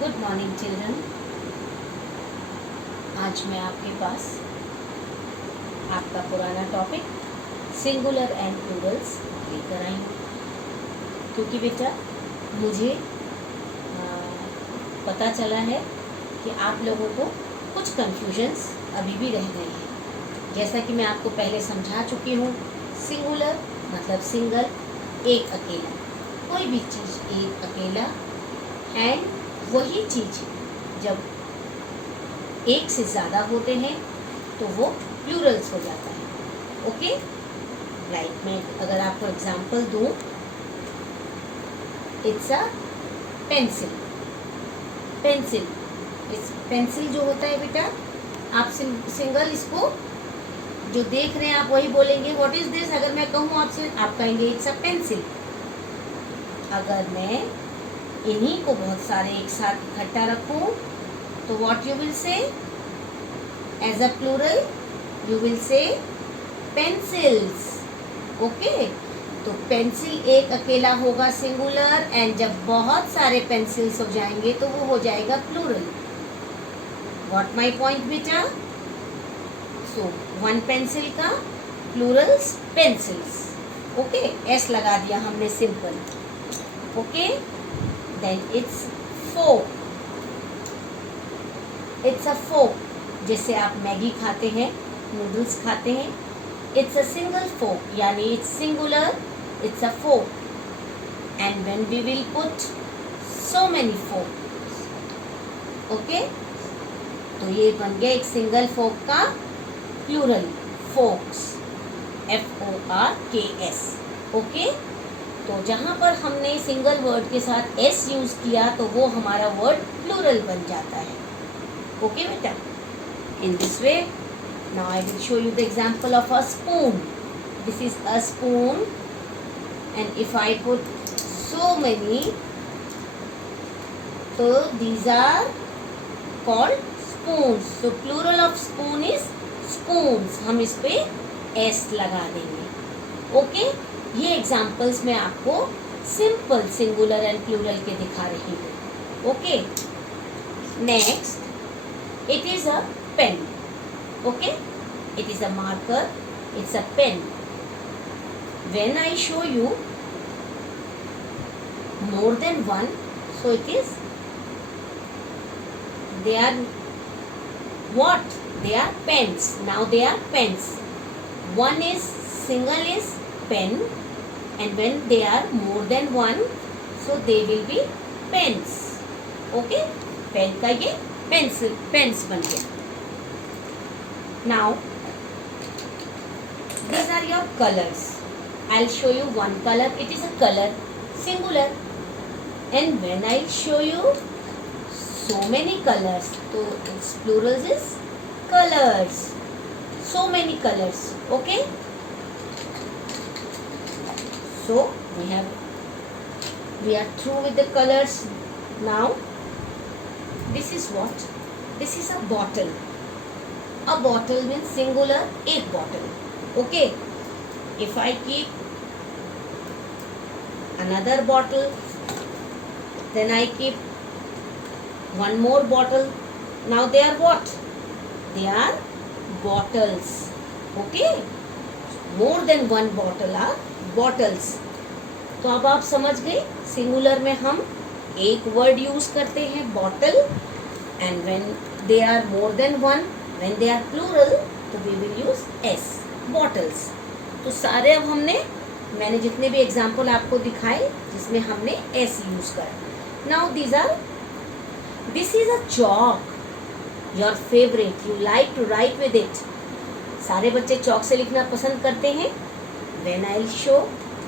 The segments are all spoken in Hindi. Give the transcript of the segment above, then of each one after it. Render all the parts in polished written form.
Good morning children. आज मैं आपके पास आपका पुराना टॉपिक सिंगुलर एंड प्लूरल्स लेकर आई हूँ, क्योंकि बेटा मुझे पता चला है कि आप लोगों को कुछ कन्फ्यूजन्स अभी भी रह गए हैं। जैसा कि मैं आपको पहले समझा चुकी हूँ, सिंगुलर मतलब सिंगल, एक अकेला, कोई भी चीज़ एक अकेला, एंड वही चीज़ जब एक से ज़्यादा होते हैं तो वो प्लूरल्स हो जाता है। Okay, right. मैं अगर आपको एग्जांपल दूँ, इट्स अ पेंसिल। पेंसिल, इस पेंसिल जो होता है बेटा, आप सिंगल इसको जो देख रहे हैं आप वही बोलेंगे व्हाट इज दिस। अगर मैं कहूँ आपसे, आप कहेंगे इट्स अ पेंसिल। अगर मैं इन्हीं को बहुत सारे एक साथ इकट्ठा रखूं तो what you will say, as a plural you will say pencils. Okay, तो पेंसिल एक अकेला होगा सिंगुलर, एंड जब बहुत सारे पेंसिल्स हो जाएंगे तो वो हो जाएगा प्लूरल। व्हाट माई पॉइंट बेटा? सो वन पेंसिल का प्लूरल्स पेंसिल्स। ओके, एस लगा दिया हमने, simple. Okay, then it's fork. It's a fork. जैसे आप मैगी खाते हैं, नूडल्स खाते हैं, it's a single fork, यानी it's singular, it's a fork. And when we will put so many forks, okay, तो ये बन गया एक सिंगल फोक का प्लूरल, forks, FORKS. ओके, तो जहाँ पर हमने सिंगल वर्ड के साथ एस यूज किया तो वो हमारा वर्ड प्लूरल बन जाता है। ओके बेटा, in this way now I will show you the example of a spoon. This is a spoon, and if I put so many, तो these are called spoons. So plural of spoon is spoons. हम इस पे एस लगा देंगे। ओके, ये एग्जाम्पल्स मैं आपको सिंपल सिंगुलर एंड प्लूरल के दिखा रही हूँ। Okay, next, it is a pen. Okay, it is a marker, it's a pen. When I show you more than one, so it is, they are what? They are pens. Now they are pens. One is single is pen, and when they are more than one, so they will be pens. Okay, pen का ये pencil, pens बन गया. Now these are your colors. I'll show you one color. It is a color, singular. And when I show you so many colors, so its plural is colors. So many colors. Okay, so we are through with the colors. Now this is what? This is a bottle. A bottle means singular, एक bottle. Okay, if I keep another bottle, then I keep one more bottle. Now they are what? They are bottles. Okay, more than one bottle are bottles. तो अब आप समझ गए, सिंगुलर में हम एक वर्ड यूज करते हैं bottle, and when they are more than one, when they are plural, तो we will use S, bottles. तो सारे अब मैंने जितने भी एग्जाम्पल आपको दिखाए जिसमें हमने एस यूज करा। Now this is a chalk, your favourite, you like to write with it. सारे बच्चे चॉक से लिखना पसंद करते हैं। When I will show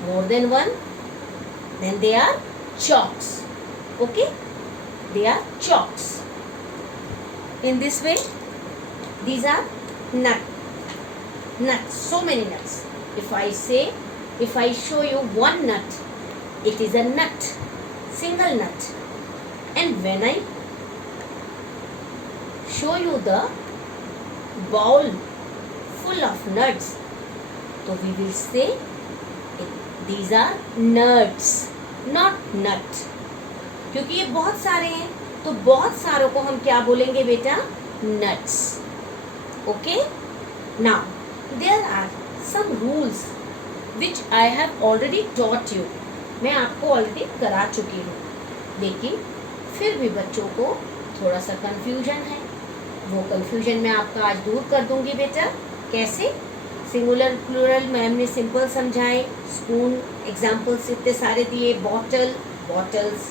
more than one, then they are chalks. Okay, they are chalks. In this way, these are nuts, so many nuts. If I show you one nut, it is a nut, single nut. And when I show you the bowl full of nuts, so we will say these are nuts, not nut. क्योंकि ये बहुत सारे हैं, तो बहुत सारों को हम क्या बोलेंगे बेटा, nuts. Okay, now there are some rules which I have already taught you. मैं आपको ऑलरेडी करा चुकी हूँ, लेकिन फिर भी बच्चों को थोड़ा सा कंफ्यूजन है। वो कंफ्यूजन मैं आपका आज दूर कर दूंगी बेटा। कैसे? सिंगुलर प्लूरल मैम ने सिंपल समझाए, स्पून एग्जाम्पल्स इतने सारे दिए, bottle bottles,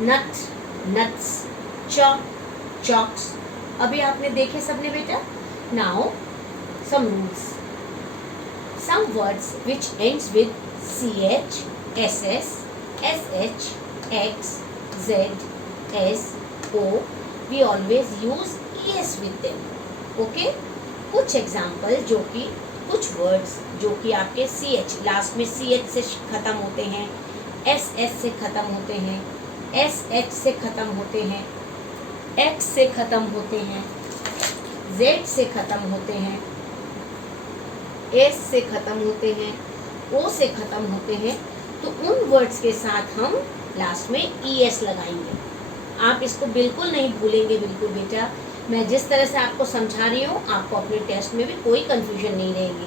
nut nuts, chalk chalks, अभी आपने देखे सबने बेटा। Now some rules, some words which ends with ch, ss, sh, x, z, s, o, we always use es with them. Okay, कुछ एग्जाम्पल जो कि कुछ वर्ड्स जो कि आपके ch लास्ट में ch से ख़त्म होते हैं, ss से ख़त्म होते हैं, sh से ख़त्म होते हैं, x से ख़त्म होते हैं, z से ख़त्म होते हैं, s से ख़त्म होते हैं, o से ख़त्म होते हैं, तो उन वर्ड्स के साथ हम लास्ट में es लगाएंगे। आप इसको बिल्कुल नहीं भूलेंगे, बिल्कुल बेटा। मैं जिस तरह से आपको समझा रही हूँ, आपको अपने टेस्ट में भी कोई कंफ्यूजन नहीं रहेगी।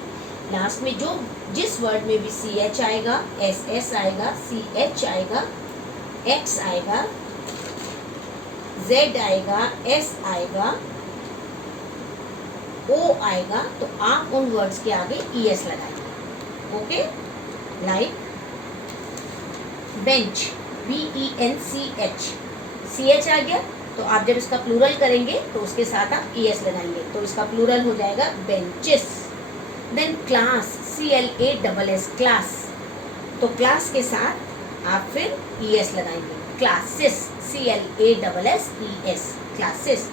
लास्ट में जो जिस वर्ड में भी ch आएगा, ss आएगा, ch आएगा, x आएगा, z आएगा, s आएगा, o आएगा, तो आप उन वर्ड्स के आगे es लगाएंगे। Okay, like bench, bench, ch आ गया, तो आप जब इसका प्लूरल करेंगे तो उसके साथ आप es लगाएंगे, तो इसका प्लूरल हो जाएगा benches. Then class, class, class, तो क्लास के साथ आप फिर es लगाएंगे। Classes, class, classes.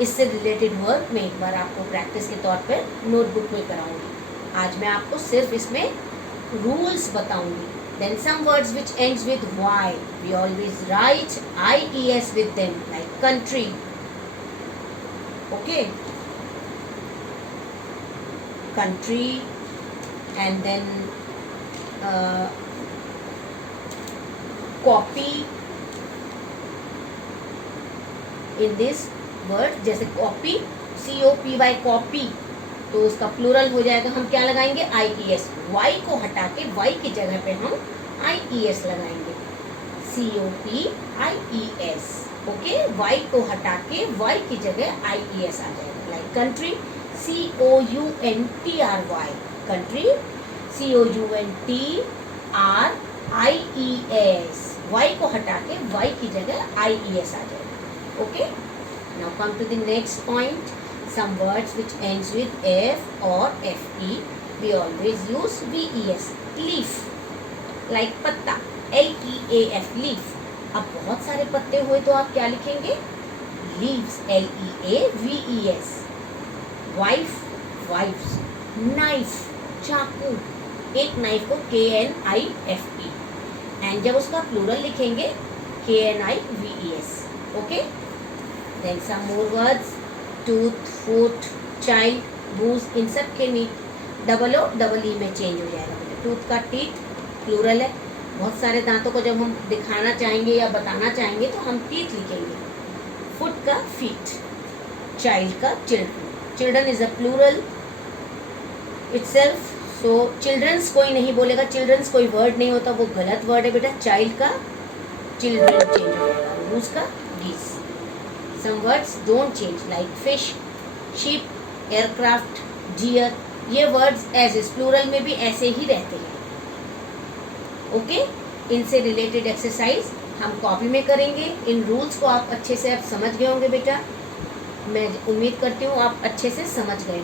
इससे रिलेटेड वर्क मैं एक बार आपको प्रैक्टिस के तौर पर नोटबुक में कराऊंगी। आज मैं आपको सिर्फ इसमें रूल्स बताऊंगी। Then some words which ends with y, we always write ies with them, like country. Okay, country, and then copy. In this word, जैसे copy, copy, copy, तो उसका प्लूरल हो जाएगा, हम क्या लगाएंगे, ies। y को हटा के y की जगह पे हम ies लगाएंगे, copies। ओके, y को हटा के y की जगह ies आ जाएगा। Like country, country, country, countries, y को हटा के y की जगह ies आ जाएगा। Okay, now come to the next point. Some words which ends with f or fe, we always use ves. Leaf, like पत्ता, leaf, leaf। अब बहुत सारे पत्ते हुए तो आप क्या लिखेंगे, leaves, leaves। wife, wives। knife, चाकू, एक नाइफ को knife, एंड जब उसका प्लूरल लिखेंगे knives। Okay, then some more words, tooth, foot, child, booze, इन सब के नीट डबल ओ डबल ई में चेंज हो जाएगा। टूथ का टीथ प्लूरल है, बहुत सारे दांतों को जब हम दिखाना चाहेंगे या बताना चाहेंगे तो हम टीथ लिखेंगे। फुट का फीट, चाइल्ड का children, children is a plural itself, so childrens कोई नहीं बोलेगा, चिल्ड्रंस कोई वर्ड नहीं होता, वो गलत वर्ड है बेटा। चाइल्ड का चिल्ड्रन चेंज हो जाएगा, बूज का गीस। Some words don't change, like fish, sheep, aircraft, deer, ये words as is plural में भी ऐसे ही रहते हैं। ओके, इनसे रिलेटेड एक्सरसाइज हम कॉपी में करेंगे। इन रूल्स को आप अच्छे से अब समझ गए होंगे बेटा, मैं उम्मीद करती हूँ आप अच्छे से समझ गए।